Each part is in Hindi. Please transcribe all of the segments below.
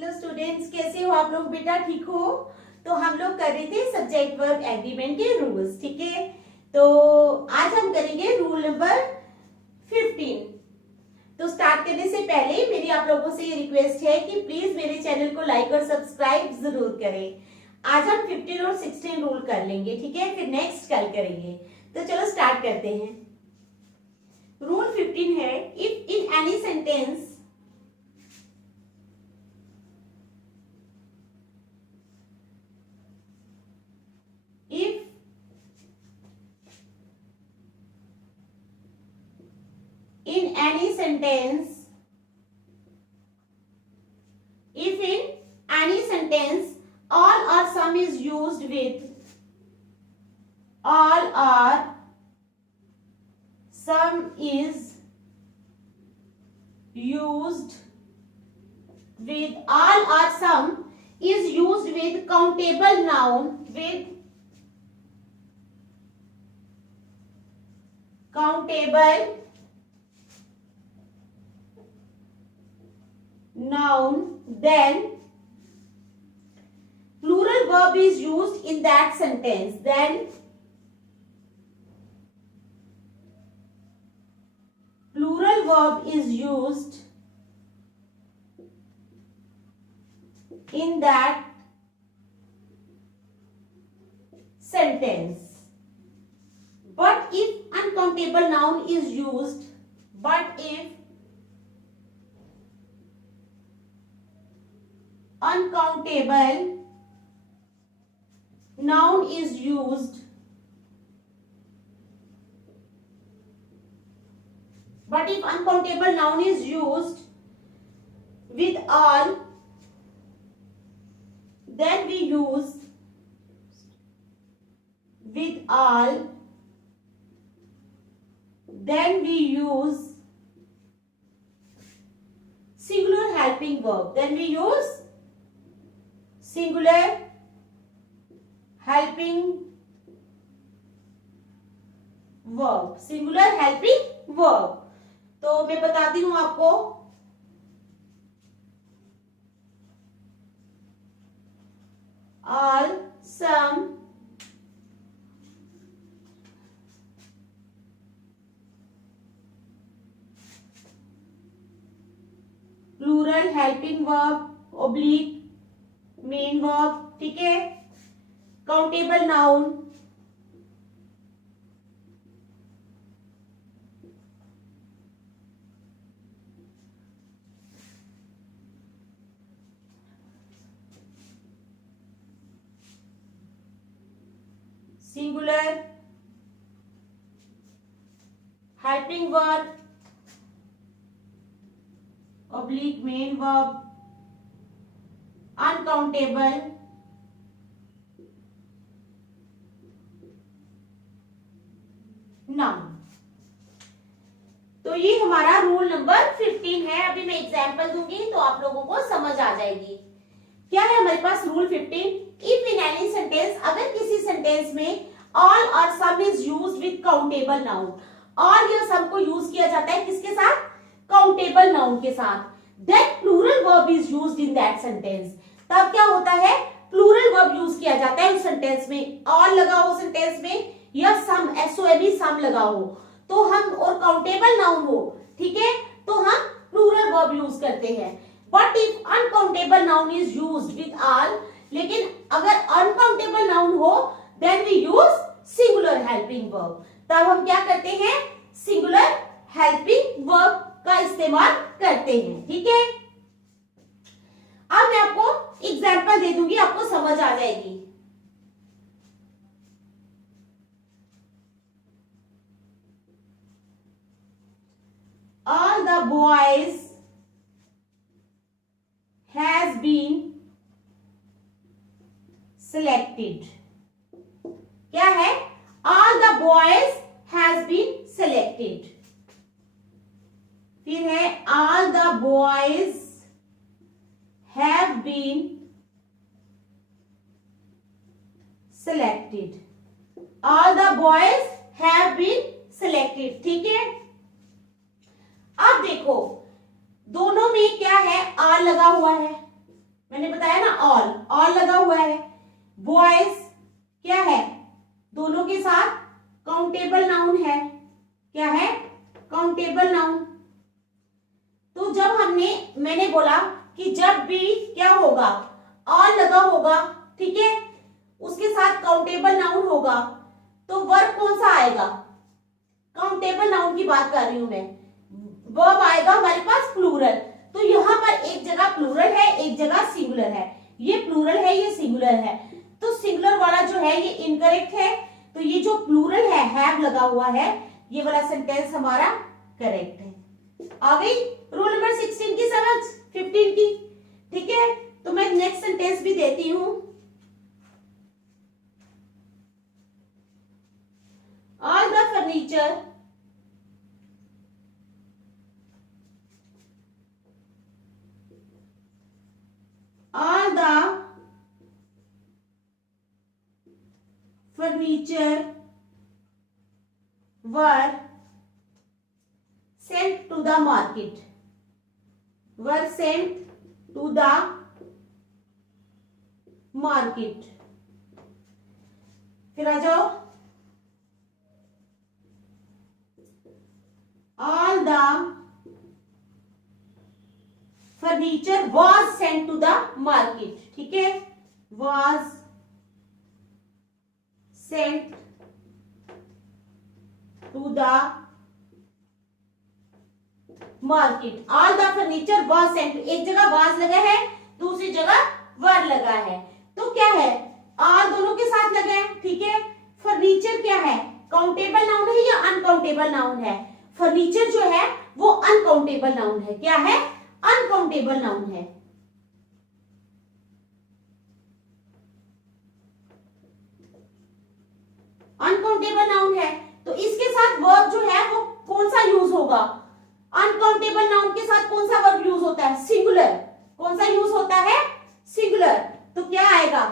हेलो स्टूडेंट्स, कैसे हो आप लोग बेटा? ठीक हो? तो हम लोग कर रहे थे सब्जेक्ट वर्ब एग्रीमेंट के रूल्स। ठीक है, तो आज हम करेंगे रूल नंबर 15। तो स्टार्ट करने से पहले मेरी आप लोगों से ये रिक्वेस्ट है कि प्लीज मेरे चैनल को लाइक और सब्सक्राइब जरूर करें। आज हम 15 और 16 रूल कर लेंगे, ठीक है, फिर नेक्स्ट कल करेंगे। तो चलो स्टार्ट करते हैं। रूल 15 है, if in any sentence in any sentence, if in any sentence all or some is used with, all or some is used with, all or some is used with countable noun, with countable noun, then plural verb is used in that sentence. Then plural verb is used in that sentence. But if uncountable noun is used, but if uncountable noun is used, but if uncountable noun is used with all, then we use with all, then we use singular helping verb, then we use singular helping verb, singular helping verb। तो मैं बताती हूं आपको, all, some, plural helping verb, oblique main verb, ठीक है, countable noun, singular helping verb, oblique main verb, uncountable noun. तो ये हमारा रूल नंबर 15 है। अभी मैं एग्जांपल दूंगी तो आप लोगों को समझ आ जाएगी। क्या है हमारे पास rule 15? If in any sentence, अगर किसी सेंटेंस में ऑल और some is used with countable noun, all या सम को यूज किया जाता है किसके साथ? काउंटेबल नाउन के साथ, then plural verb is used in that sentence. तब क्या होता है? प्लूरल वर्ब यूज किया जाता है उस सेंटेंस में, ऑल लगा हो सेंटेंस में या सम, एसओएम सम लगा हो तो हम, और काउंटेबल नाउन हो, ठीक है, तो हम प्लूरल वर्ब यूज करते हैं। But if uncountable noun is used with all, लेकिन अगर अनकाउंटेबल नाउन हो then we use singular helping verb. तब हम क्या करते हैं? सिंगुलर हेल्पिंग वर्ब का इस्तेमाल करते हैं, ठीक है। अब मैं आपको एग्जाम्पल दे दूंगी, आपको समझ आ जाएगी। All the boys has been selected। क्या है? All the boys has been selected। फिर है all the boys have been selected। All the boys have been selected, ठीक है। अब देखो दोनों में क्या है? आर लगा हुआ है, मैंने बताया ना, ऑल, ऑल लगा हुआ है। बॉयज क्या है, दोनों के साथ काउंटेबल नाउन है। क्या है, काउंटेबल नाउन। तो जब मैंने बोला कि जब भी क्या होगा, ऑल लगा होगा, ठीक है, उसके साथ काउंटेबल नाउन होगा, तो वर्ब कौन सा आएगा, काउंटेबल नाउन की बात कर रही हूं मैं। वर्ब आएगा हमारे पास प्लूरल। तो यहाँ पर एक जगह प्लूरल है, एक जगह सिंगुलर है। ये प्लूरल है, ये सिंगुलर है। तो सिंगुलर वाला जो है ये इनकरेक्ट है। तो ये जो प्लूरल है, हैव लगा हुआ है, ये वाला सेंटेंस हमारा करेक्ट है। आ गई रूल नंबर 16 की समझ, 15 की, ठीक है। तो मैं नेक्स्ट सेंटेंस भी देती हूं। All the furniture furniture were sent to the market, were sent to the market। फिर आ जाओ, all the furniture was sent to the market, ठीक है, was sent to the market। all the furniture was sent, एक जगह was लगा है, दूसरी जगह were लगा है। तो क्या है, all दोनों के साथ लगा है, ठीक है। फर्नीचर क्या है, काउंटेबल नाउन है या अनकाउंटेबल नाउन है? फर्नीचर जो है वो अनकाउंटेबल नाउन है। क्या है, अनकाउंटेबल नाउन है। अनकाउंटेबल नाउन है, तो इसके साथ वर्ब जो है वो कौन सा यूज होगा? अनकाउंटेबल नाउन के साथ कौन सा वर्ब यूज होता है? सिंगुलर। कौन सा यूज होता है? सिंगुलर। तो क्या आएगा,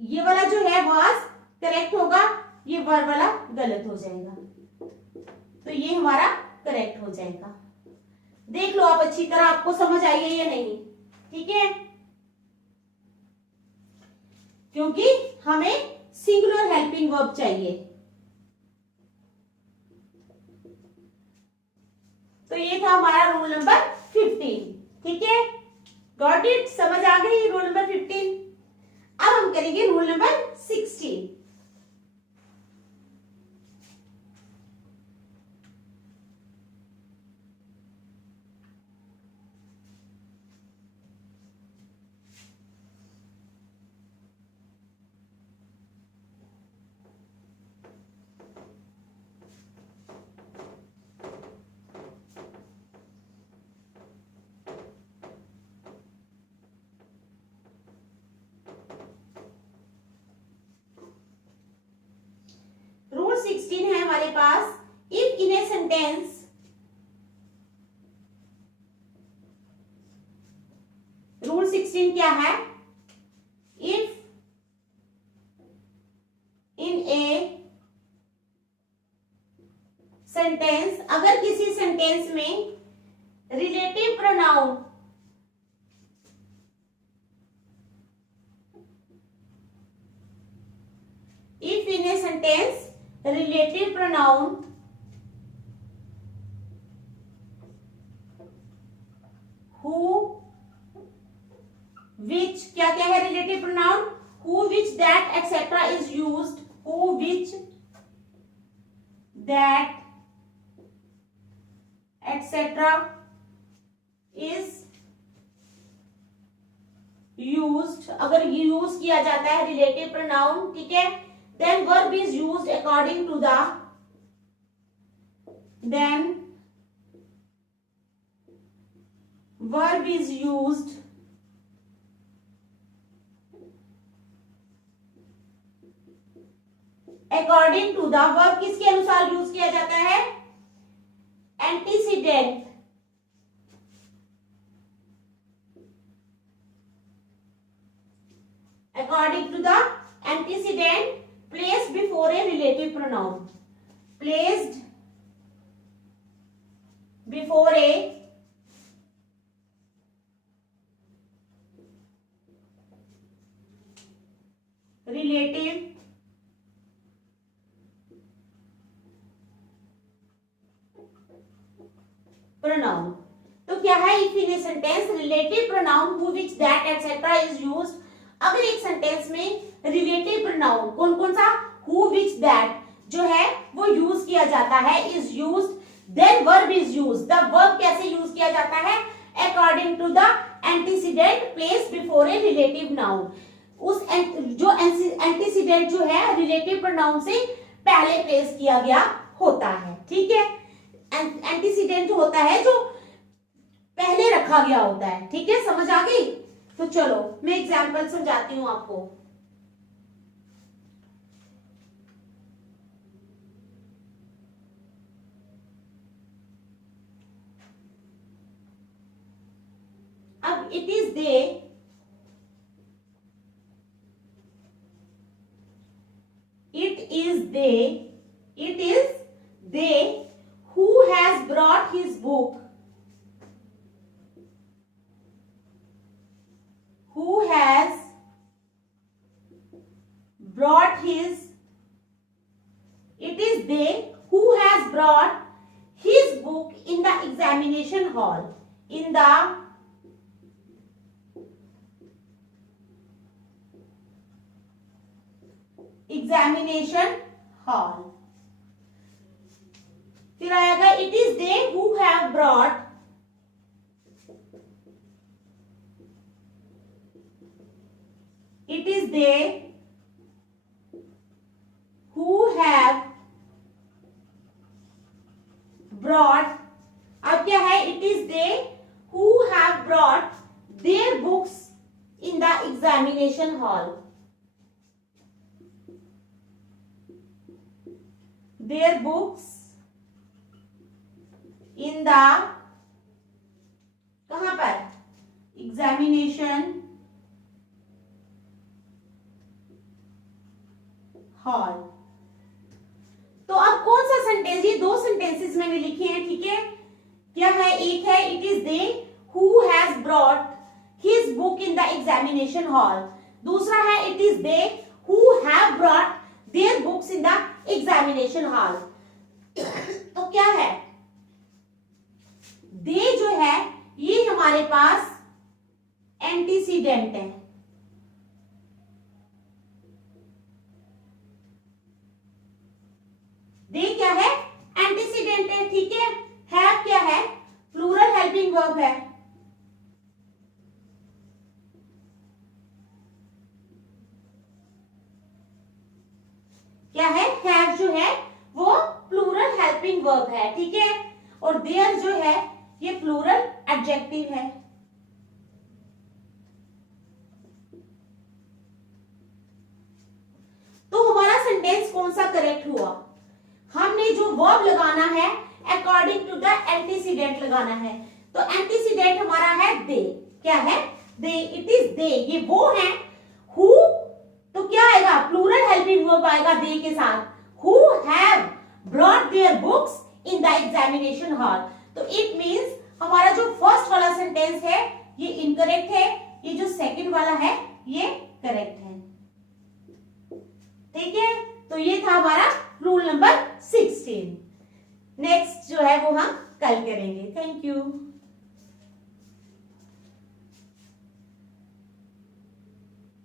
ये वाला जो है वाज करेक्ट होगा, ये वर्ब वाला गलत हो जाएगा। तो ये हमारा करेक्ट हो जाएगा। देख लो आप अच्छी तरह, आपको समझ आई है या नहीं, ठीक है। क्योंकि हमें सिंगुलर हेल्पिंग वर्ब चाहिए। तो ये था हमारा रूल नंबर 15, ठीक है। गॉट इट, समझ आ गई रूल नंबर 15। अब हम करेंगे रूल नंबर 16। रूल 16 है हमारे पास, if in a sentence rule 16 क्या है, इफ इन ए सेंटेंस, अगर किसी सेंटेंस में relative pronoun if in a sentence relative pronoun who which, क्या क्या है relative pronoun, who which that etc is used, who which that etc is used, अगर यूज किया जाता है रिलेटिव प्रोनाउन, ठीक है, then verb is used according to the, then verb is used according to the, verb किसके अनुसार यूज किया जाता है? Antecedent, according to the antecedent placed before a relative pronoun, placed before a pronoun. तो क्या है if in a sentence relative pronoun who which that etcetera is used, अगर एक सेंटेंस में रिलेटिव प्रोनाउन कौन कौन सा, हु विच दैट जो है वो यूज किया जाता है, is used, then verb is used. The verb कैसे यूज किया जाता है, according to the antecedent place before a relative noun. उस जो एंटीसीडेंट जो है रिलेटिव प्रोनाउन से पहले प्लेस किया गया होता है, ठीक है। एंटीसीडेंट होता है जो पहले रखा गया होता है, ठीक है, समझ आ गई। तो चलो मैं एग्जांपल समझाती हूं आपको। अब it is they, it is they who has brought his book, who has brought his, it is they who has brought his book in the examination hall, in the examination hall। फिर आएगा it is they who have brought, it is they who have brought. अब क्या है, it is they who have brought their books in the examination hall, their books in the, कहां पर, एग्जामिनेशन हॉल। तो अब कौन सा सेंटेंस, ये दो सेंटेंसेस मैंने लिखे हैं, ठीक है। क्या है, एक है it is they who has brought his book in the examination hall, दूसरा है it is they who have brought their books in the examination hall. तो क्या है, दे जो है ये हमारे पास एंटीसीडेंट है, दे क्या है, एंटीसीडेंट है, ठीक है। हैव क्या है, प्लूरल हेल्पिंग वर्ब है, क्या है, हैव जो है वो प्लूरल हेल्पिंग वर्ब है, ठीक है। और देयर जो है ये प्लूरल एडजेक्टिव है। तो हमारा सेंटेंस कौन सा करेक्ट हुआ, हमने जो वर्ब लगाना है अकॉर्डिंग टू द एंटीसीडेंट लगाना है। तो एंटीसीडेंट हमारा है दे, क्या है, दे, इट इज दे, ये वो है। हु, तो क्या आएगा, प्लूरल हेल्पिंग वर्ब आएगा दे के साथ, who have brought their books in the examination hall. तो इट मींस हमारा जो फर्स्ट वाला सेंटेंस है ये इनकरेक्ट है, ये जो सेकंड वाला है ये करेक्ट है, ठीक है। तो ये था हमारा रूल नंबर 16। नेक्स्ट जो है वो हम कल करेंगे। Thank you.